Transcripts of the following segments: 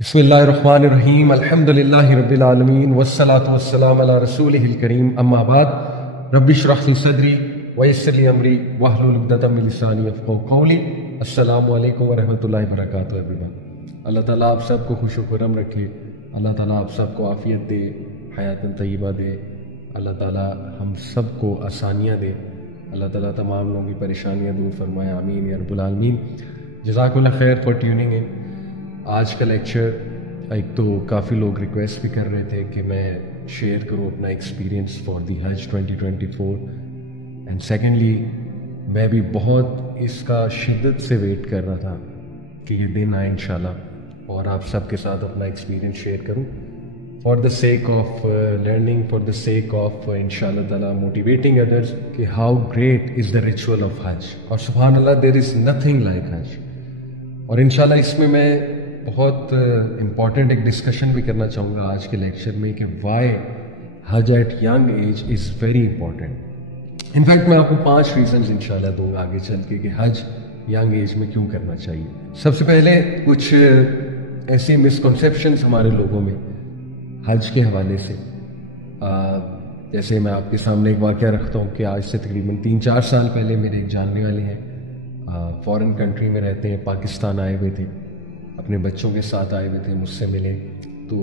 بسم اللہ الرحمن الرحیم الحمدللہ رب العالمین والصلاة والسلام علی رسولہ الکریم اما بعد رب اشرح لی صدری ویسر لی امری واحلل عقدۃ من لسانی یفقہوا قولی۔ السلام علیکم ورحمۃ اللہ وبرکاتہ ایوریون۔ اللہ تعالیٰ آپ سب کو خوش و خرم رکھے، اللہ تعالیٰ آپ سب کو عافیت دے، حیات طیبہ دے، اللہ تعالیٰ ہم سب کو آسانیاں دے، اللہ تعالیٰ تمام لوگوں کی پریشانیاں دور فرمائے، آمین یا رب العالمین۔ جزاک اللہ خیر فار ٹیوننگ ان۔ آج کا لیکچر ایک تو کافی لوگ ریکویسٹ بھی کر رہے تھے کہ میں شیئر کروں اپنا experience for the Hajj 2024، and secondly میں بھی بہت اس کا شدت سے ویٹ کر رہا تھا کہ یہ دن آئے انشاءاللہ اور آپ سب کے ساتھ اپنا ایکسپیرینس شیئر کروں for the sake of learning, for the sake of انشاءاللہ تعالیٰ موٹیویٹنگ ادرس کہ how great is the ritual of حج، اور سبحان اللہ دیر از نتھنگ لائک حج۔ اور انشاءاللہ اس میں میں بہت امپورٹنٹ ایک ڈسکشن بھی کرنا چاہوں گا آج کے لیکچر میں کہ why Hajj at young age is very important. In fact میں آپ کو 5 ریزنز انشاءاللہ دوں گا آگے چل کے کہ حج ینگ ایج میں کیوں کرنا چاہیے۔ سب سے پہلے کچھ ایسی مسکنسیپشنز ہمارے لوگوں میں حج کے حوالے سے، جیسے میں آپ کے سامنے ایک واقعہ رکھتا ہوں کہ آج سے تقریباً 3-4 سال پہلے میرے ایک جاننے والے ہیں، فورن کنٹری میں رہتے ہیں، پاکستان آئے ہوئے تھے، اپنے بچوں کے ساتھ آئے ہوئے تھے، مجھ سے ملے، تو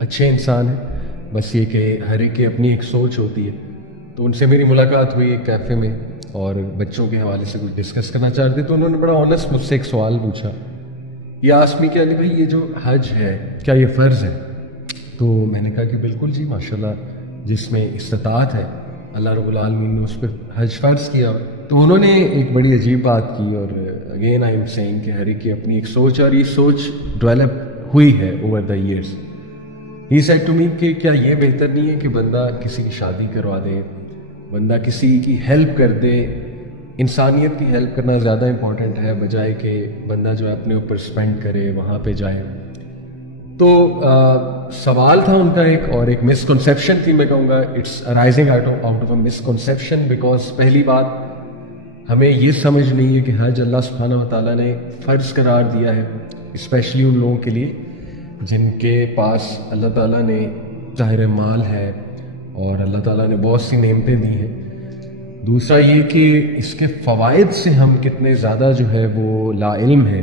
اچھے انسان ہیں، بس یہ کہ ہر ایک کی اپنی ایک سوچ ہوتی ہے۔ تو ان سے میری ملاقات ہوئی ایک کیفے میں اور بچوں کے حوالے سے کچھ ڈسکس کرنا چاہتے، تو انہوں نے بڑا آنیسٹ مجھ سے ایک سوال پوچھا، یہ آسمی کہ علی بھائی یہ جو حج ہے کیا یہ فرض ہے؟ تو میں نے کہا کہ بالکل جی، ماشاءاللہ جس میں استطاعت ہے اللہ رب العالمین نے اس پہ حج فرض کیا۔ تو انہوں نے ایک بڑی عجیب بات کی، اور اگین آئی ایم سیئنگ کہ ہر ایک کی اپنی ایک سوچ، اور یہ سوچ ڈیولپ ہوئی ہے over the years. He said to me کہ کیا یہ بہتر نہیں ہے کہ بندہ کسی کی شادی کروا دے، بندہ کسی کی ہیلپ کر دے، انسانیت کی ہیلپ کرنا زیادہ امپورٹنٹ ہے بجائے کہ بندہ جو ہے اپنے اوپر اسپینڈ کرے، وہاں پہ جائے۔ تو سوال تھا ان کا ایک، اور ایک مسکنسیپشن تھی، میں کہوں گا it's arising out of a misconception, because پہلی بات ہمیں یہ سمجھ نہیں ہے کہ حج اللہ سبحانہ و تعالیٰ نے فرض قرار دیا ہے، اسپیشلی ان لوگوں کے لیے جن کے پاس اللہ تعالیٰ نے ظاہر مال ہے اور اللہ تعالیٰ نے بہت سی نعمتیں دی ہیں۔ دوسرا یہ کہ اس کے فوائد سے ہم کتنے زیادہ جو ہے وہ لا علم ہے،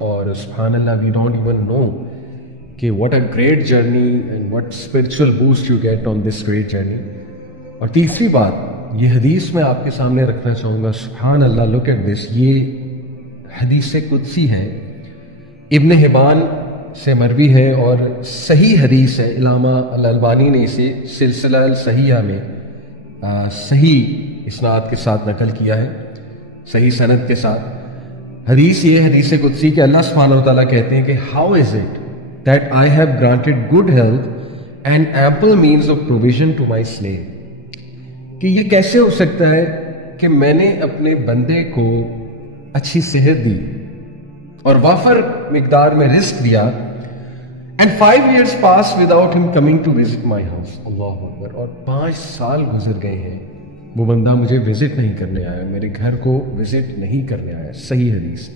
اور سبحان اللہ وی ڈونٹ ایون نو کہ what a great journey and what spiritual boost you get on this great journey. اور تیسری بات یہ حدیث میں آپ کے سامنے رکھنا چاہوں گا، سبحان اللہ لک ایٹ دس، یہ حدیث قدسی ہے، ابن حبان سے مروی ہے اور صحیح حدیث ہے، علامہ الالبانی نے اسے سلسلہ الصحیحہ میں صحیح اسناد کے ساتھ نقل کیا ہے، صحیح سند کے ساتھ۔ حدیث یہ حدیث قدسی کہ اللہ سبحانہ و تعالیٰ کہتے ہیں کہ how is it that I have granted good health and ample means of provision to my slave، کہ یہ کیسے ہو سکتا ہے کہ میں نے اپنے بندے کو اچھی صحت دی اور وافر مقدار میں رزق دیا، and 5 years passed without him coming to visit my house، اللہ اکبر، اور 5 سال گزر گئے ہیں وہ بندہ مجھے وزٹ نہیں کرنے آیا، میرے گھر کو وزٹ نہیں کرنے آیا۔ صحیح حدیث۔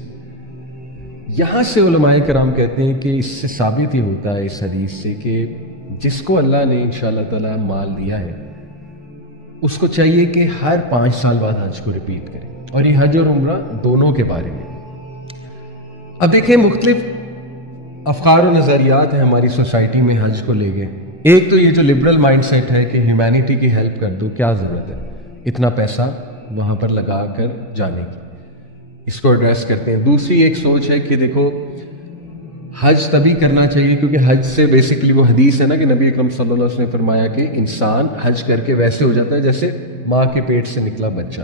یہاں سے علماء کرام کہتے ہیں کہ اس سے ثابت یہ ہوتا ہے اس حدیث سے کہ جس کو اللہ نے انشاءاللہ تعالیٰ مال دیا ہے اس کو چاہیے کہ ہر 5 سال بعد حج کو ریپیٹ کرے، اور یہ حج اور عمرہ دونوں کے بارے میں۔ اب دیکھیں مختلف افکار و نظریات ہیں ہماری سوسائٹی میں حج کو لے گئے۔ ایک تو یہ جو لبرل مائنڈ سیٹ ہے کہ ہیومینٹی کی ہیلپ کر دو، کیا ضرورت ہے اتنا پیسہ وہاں پر لگا کر جانے کی، اس کو ایڈریس کرتے ہیں۔ دوسری ایک سوچ ہے کہ دیکھو حج تبھی کرنا چاہیے کیونکہ حج سے بیسیکلی وہ حدیث ہے نا کہ نبی اکرم صلی اللہ علیہ وسلم نے فرمایا کہ انسان حج کر کے ویسے ہو جاتا ہے جیسے ماں کے پیٹ سے نکلا بچہ۔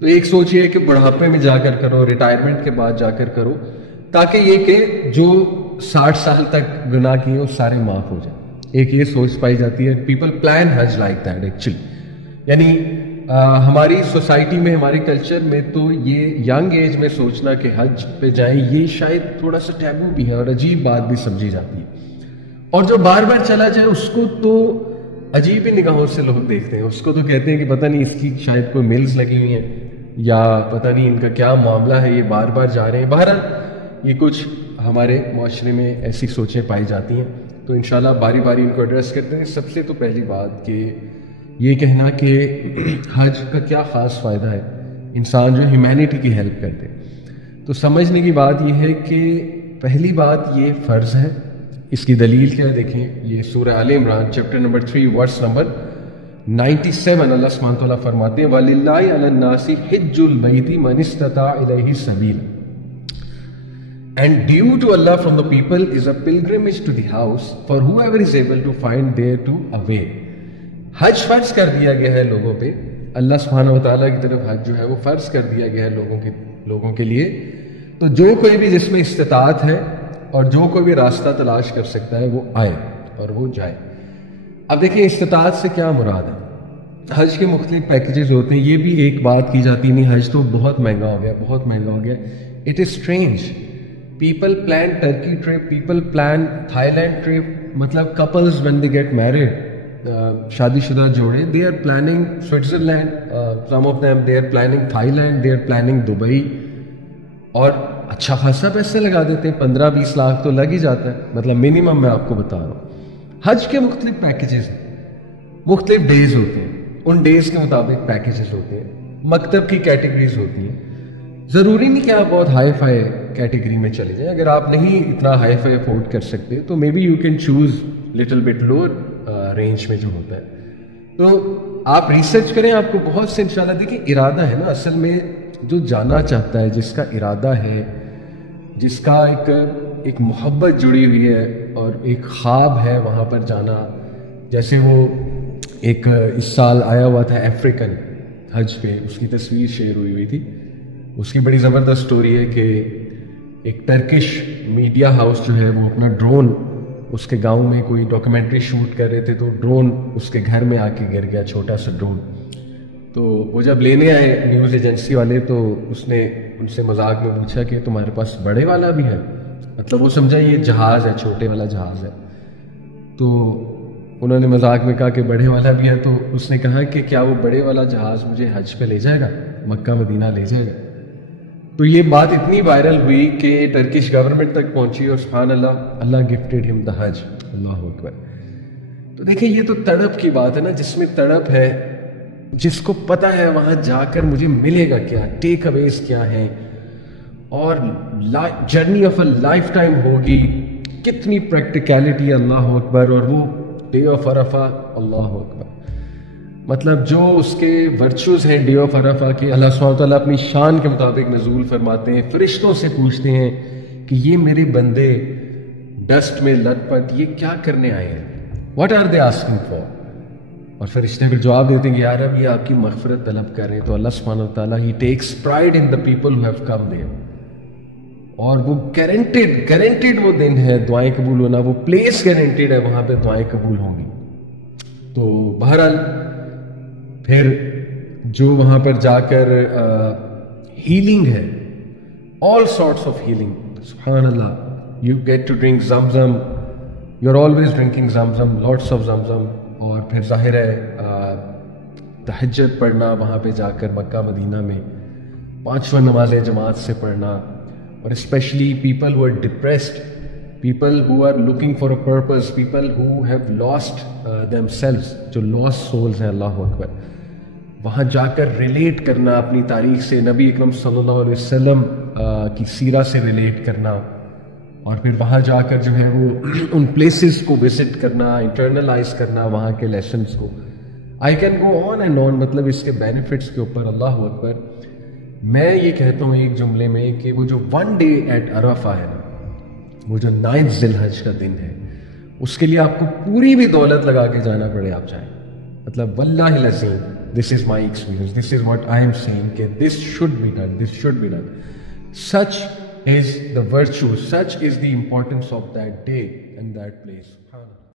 تو ایک سوچ یہ ہے کہ بڑھاپے میں جا کر کرو، ریٹائرمنٹ کے بعد جا کر کرو، تاکہ یہ کہ جو 60 سال تک گناہ کیے وہ سارے معاف ہو جائیں۔ ایک یہ سوچ پائی جاتی ہے، people plan Hajj like that actually, یعنی ہماری سوسائٹی میں، ہمارے کلچر میں تو یہ ینگ ایج میں سوچنا کہ حج پہ جائیں یہ شاید تھوڑا سا ٹیبو بھی ہے اور عجیب بات بھی سمجھی جاتی ہے، اور جو بار بار چلا جائے اس کو تو عجیب ہی نگاہوں سے لوگ دیکھتے ہیں، اس کو تو کہتے ہیں کہ پتہ نہیں اس کی شاید کوئی ملز لگی ہوئی ہیں یا پتہ نہیں ان کا کیا معاملہ ہے، یہ بار بار جا رہے ہیں۔ بہرحال یہ کچھ ہمارے معاشرے میں ایسی سوچیں پائی جاتی ہیں، تو انشاءاللہ باری باری ان کو ایڈریس کرتے ہیں۔ سب سے تو پہلی بات کہ یہ کہنا کہ حج کا کیا خاص فائدہ ہے، انسان جو ہیومینٹی کی ہیلپ کرتے، تو سمجھنے کی بات یہ ہے کہ پہلی بات یہ فرض ہے۔ اس کی دلیل کیا ہے؟ دیکھیں، یہ سورہ آل عمران چیپٹر نمبر 3 ورس نمبر 97، اللہ سبحانہ وتعالیٰ فرماتے ہیں وَلِلَّهِ عَلَى النَّاسِ حِجُّ الْبَيْتِ مَنِ اسْتَطَاعَ إِلَيْهِ سَبِيلًا، and due to Allah from the people is a pilgrimage to the house for whoever is able to find there to away۔ حج فرض کر دیا گیا ہے لوگوں پہ، اللہ سبحانہ وتعالیٰ کی طرف حج جو ہے وہ فرض کر دیا گیا ہے لوگوں کے لیے، تو جو کوئی بھی جس میں استطاعت ہے اور جو کوئی بھی راستہ تلاش کر سکتا ہے وہ آئے اور وہ جائے۔ اب دیکھیں استطاعت سے کیا مراد ہے؟ حج کے مختلف پیکیجز ہوتے ہیں، یہ بھی ایک بات کی جاتی نہیں حج تو بہت مہنگا ہو گیا، بہت مہنگا ہو گیا۔ It is strange, people plan Turkey trip, people plan Thailand trip, مطلب couples when they get married, شادی شدہ جوڑے، they are planning Switzerland, some of them they are planning Thailand, they are planning Dubai, اور اچھا خاصا پیسے لگا دیتے ہیں، 15-20 لاکھ تو لگ ہی جاتا ہے، مطلب منیمم میں آپ کو بتا رہا ہوں۔ حج کے مختلف پیکیجز ہیں، مختلف ڈیز ہوتے ہیں، ان ڈیز کے مطابق پیکیجز ہوتے ہیں، مکتب کی کیٹیگریز ہوتی ہیں۔ ضروری نہیں کہ آپ بہت ہائی فائی کیٹیگری میں چلے جائیں، اگر آپ نہیں اتنا ہائی فائی افورڈ کر سکتے تو maybe you can choose little bit lower range میں جو ہوتا ہے، تو آپ ریسرچ کریں، آپ کو بہت سے انشاءاللہ۔ دیکھیں ارادہ ہے نا، اصل میں جو جانا چاہتا ہے، جس کا ارادہ ہے، جس کا ایک محبت جڑی ہوئی ہے اور ایک خواب ہے وہاں پر جانا، جیسے وہ ایک اس سال آیا ہوا تھا افریقن حج پہ، اس کی تصویر شیئر ہوئی تھی، اس کی بڑی زبردست سٹوری ہے کہ ایک ٹرکش میڈیا ہاؤس جو ہے وہ اپنا ڈرون اس کے گاؤں میں کوئی ڈاکیومنٹری شوٹ کر رہے تھے، تو ڈرون اس کے گھر میں آ کے گر گیا، چھوٹا سا ڈرون۔ تو وہ جب لینے آئے نیوز ایجنسی والے تو اس نے ان سے مذاق میں پوچھا کہ تمہارے پاس بڑے والا بھی ہے، مطلب وہ سمجھا یہ جہاز ہے، چھوٹے والا جہاز ہے۔ تو انہوں نے مذاق میں کہا کہ بڑے والا بھی ہے، تو اس نے کہا کہ کیا وہ بڑے والا جہاز مجھے حج پہ لے جائے گا، مکہ مدینہ لے جائے گا؟ تو یہ بات اتنی وائرل ہوئی کہ ٹرکش گورنمنٹ تک پہنچی، اور سبحان اللہ، اللہ گفٹڈ ہم دا حج، اللہ اکبر۔ تو دیکھیں یہ تو تڑپ کی بات ہے نا، جس میں تڑپ ہے، جس کو پتہ ہے وہاں جا کر مجھے ملے گا کیا، ٹیک اویز کیا ہیں، اور journey of a life time ہوگی، کتنی پریکٹیکلٹی، اللہ اکبر، اور وہ ڈے آف عرفہ، اللہ اکبر، مطلب جو اس کے ورچوز ہیں ڈے آف عرفہ کے، اللہ سبحانہ وتعالیٰ اپنی شان کے مطابق نزول فرماتے ہیں، فرشتوں سے پوچھتے ہیں کہ یہ میرے بندے ڈسٹ میں لٹ پٹ یہ کیا کرنے آئے ہیں، what are they asking for? اور فرشتے اگر جواب دیتے ہیں کہ یار اب یہ آپ کی مغفرت طلب کر رہے ہیں، تو اللہ سبحانہ وتعالیٰ ہی takes pride in the people who have come there, اور وہ گارنٹیڈ وہ دن ہے دعائیں قبول ہونا، وہ پلیس گارنٹیڈ ہے، وہاں پہ دعائیں قبول ہوں گی۔ تو بہرحال پھر جو وہاں پر جا کر ہیلنگ ہے، آل سارٹس آف ہیلنگ، سبحان اللہ، یو گیٹ ٹو ڈرنک زمزم، یو آر آلویز ڈرنکنگ زمزم، لاٹس آف زمزم، اور پھر ظاہر ہے تہجد پڑھنا وہاں پہ جا کر مکہ مدینہ میں، 5 نمازیں جماعت سے پڑھنا، اور especially people who are depressed, people who are looking for a purpose, people who have lost themselves, جو لاسٹ سولز ہیں، اللہ اکبر، وہاں جا کر ریلیٹ کرنا اپنی تاریخ سے، نبی اکرم صلی اللہ علیہ وسلم کی سیرہ سے ریلیٹ کرنا، اور پھر وہاں جا کر جو ہے وہ ان پلیسز کو وزٹ کرنا، انٹرنلائز کرنا وہاں کے لیسنز کو۔ I can go on and on, مطلب اس کے بینیفٹس کے اوپر، اللہ اکبر۔ میں یہ کہتا ہوں ایک جملے میں کہ وہ جو 1 day ایٹ عرفہ ہے نا، وہ جو 9 ذی الحج کا دن ہے، اس کے لیے آپ کو پوری بھی دولت لگا کے جانا پڑے، آپ جائیں، مطلب واللہ العظیم، this is my experience, this is what I am seeing کہ this should be done, this should be done, such is the virtue, such is the importance of that day and that place.